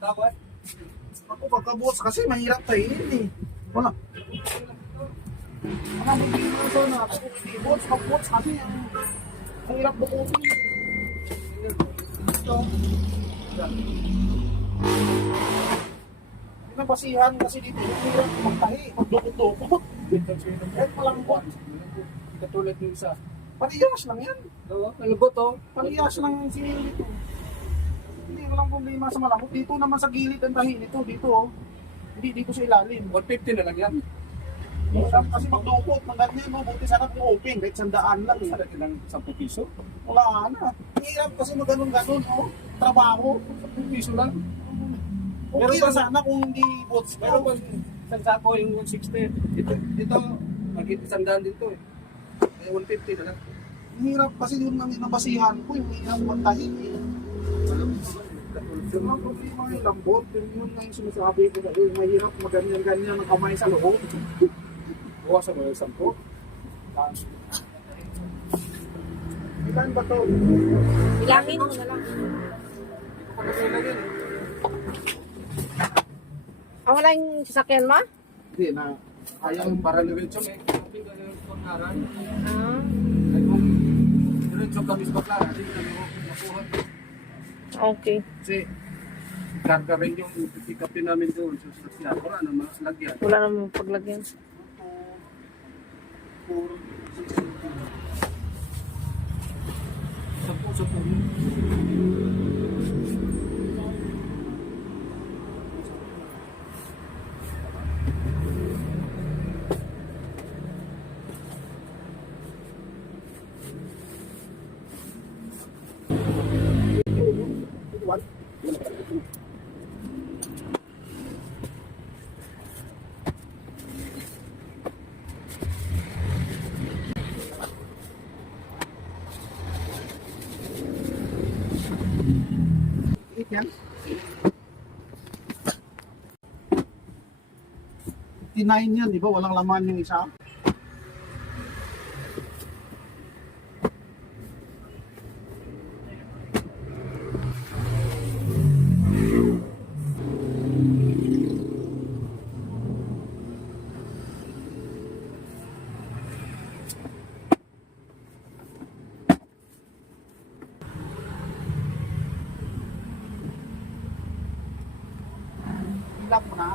Tapos, ako pagkabuhos kasi mahirap tayin eh. Wala. Mga hindi mo ito na ako hindi buhos. Pagbuhos kasi ang hirap bukutin. Ito. Pinabasihan kasi dito yung hirap magtahi. Magdukot-dukot. Kahit malambot. Katulad yung isa. Parehas lang yan. Oo, malambot oh. Parehas lang yung sinil nito. Hindi walang problema sa malambot. Dito naman sa gilid ang tahi nito. Dito oh. Hindi dito sa ilalim. 150 na lang yan. Kasi magdukot ng ganyan mo. Buti sana kung open. Kahit sandaan lang eh. Sa ilang 10 piso. Wala na. Hirap kasi maganon-ganon oh. Trabaho. 10 piso lang. Okay na sana kung hindi bots Meron ko. pa isang sako yung 160. Ito, mag-isandaan dito eh. Kaya 150 na lang. Hirap kasi yun ang nabasihan ko. Yung hirap magtahin eh. Yung mga problema yung lambot, yun na yung sinasabi ko na yung mahirap maganyan-ganyan ng kamay sa loob. Bukas mo yung 10. Ilan ba to? Bilangin mo na lang. Ito pa kasi lang yan eh. Wala yung sasakyan mo? Hindi na. Ayaw yung paralawensyo eh. Kapit na yung pangaran. Ah, Ay kung diretso kami sa bakla, hindi kami makuha. okay. Kasi karga rin yung pick upin namin doon sa sasakyan. Wala na malagyan. Wala namang paglagyan. Sa puno. Yan. 59 yan, di ba? Walang laman yung isa. Hilap mo na.